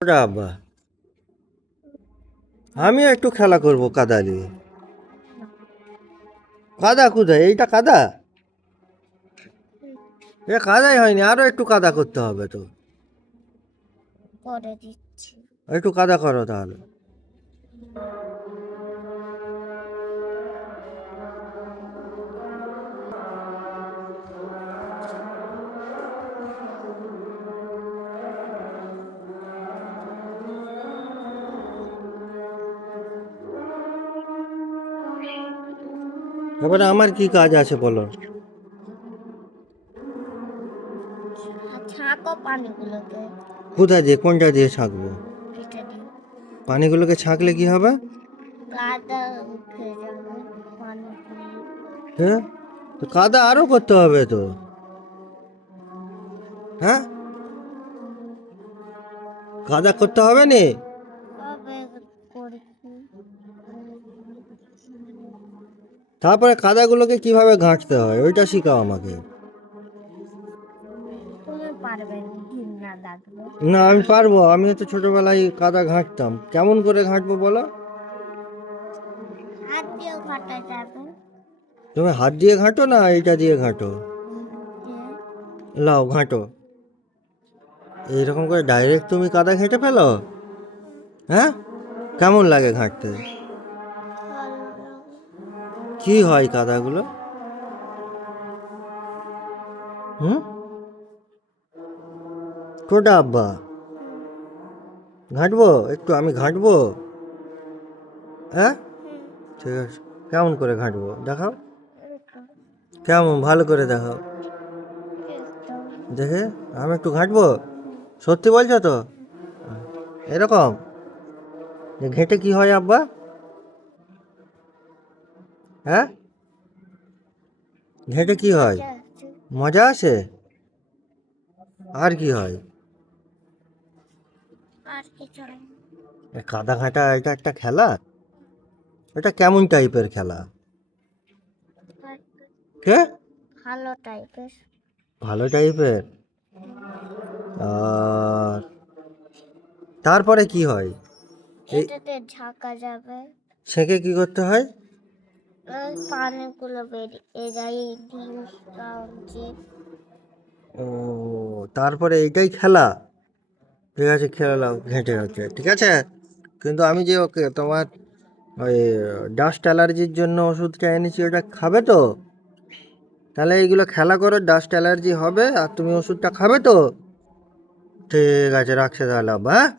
ওটা আব্বা, আমিও একটু খেলা করব কাদা নিয়ে। কাদা কোথায়? এইটা কাদা? এ কাদাই হয়নি, আরো একটু কাদা করতে হবে তো। করে দিচ্ছি। একটু কাদা করো তাহলে। এবারে আমার কি কাজ আছে বলো? ছাঁকো পানিগুলোকে। কোথায় দিয়ে, কোনটা দিয়ে ছাঁকবো? এটা দিয়ে পানিগুলোকে ছাঁকলে কি হবে? কাদা উঠে যাবে পানিগুলো। হ্যাঁ, তো কাদা আরো করতে হবে তো। হ্যাঁ, কাদা করতে হবে নি? কবে করছি? তারপরে কাদাগুলোকে কিভাবে ঘাঁটতে হয় ওইটা শিখাও আমাকে। তুমি পারবে না, ঘৃণা লাগবে। না, আমি পারবো, আমিও তো ছোটবেলায় কাদা ঘাঁটতাম। কেমন করে ঘাঁটবো বলো? হাত দিয়েও ঘাটা যাবে। তুমি হাত দিয়ে ঘাঁটো না এইটা দিয়ে ঘাঁটো? হাত দিয়ে। লাও ঘাঁটো। এইরকম করে ডাইরেক্ট তুমি কাদা ঘেঁটে ফেলো? হ্যাঁ, কেমন লাগে ঘাঁটতে? ভালো লাগে। কি হয় কাদাগুলো? হুম, কোটা আব্বা, হুম, ঘাঁটবো একটু, আমি ঘাঁটবো। হ্যাঁ, হুম, ঠিক আছে। কেমন করে ঘাঁটবো দেখাও? এটা, কেমন, ভালো করে দেখাও এটা, দেখে। আমি একটু ঘাঁটবো? হুম, সত্যি বলছো তো? হুম। এরকম ঘেঁটে কি হয় আব্বা? হ্যাঁ, ঘেঁটে কি হয়? মজা আছে। মজা আসে? আর কি হয়? আর কিছু না। এ কাদা ঘাঁটা এটা একটা খেলা? এটা কেমন টাইপের খেলা? আর কে? ভালো টাইপের। ভালো টাইপের? হুম। আর তারপরে কি হয়? এই এটাতে ঝাঁকা যাবে। ছেঁকে কি করতে হয়? ওই পানিগুলো বেরিয়ে যায় এই জিনিসটা যে। ও, তারপরে এইটাই খেলা? ঠিক আছে, খেলে নাও, ঘেঁটে হচ্ছে ঠিক আছে। কিন্তু আমি যে ওকে তোমার ওই ডাস্ট অ্যালার্জির জন্য ওষুধটা এনেছি ওটা খাবে তো? তাহলে এইগুলো খেলা করে ডাস্ট অ্যালার্জি হবে আর তুমি ওষুধটা খাবে তো? ঠিক আছে, রাখছে তাহলে আব্বা, হ্যাঁ?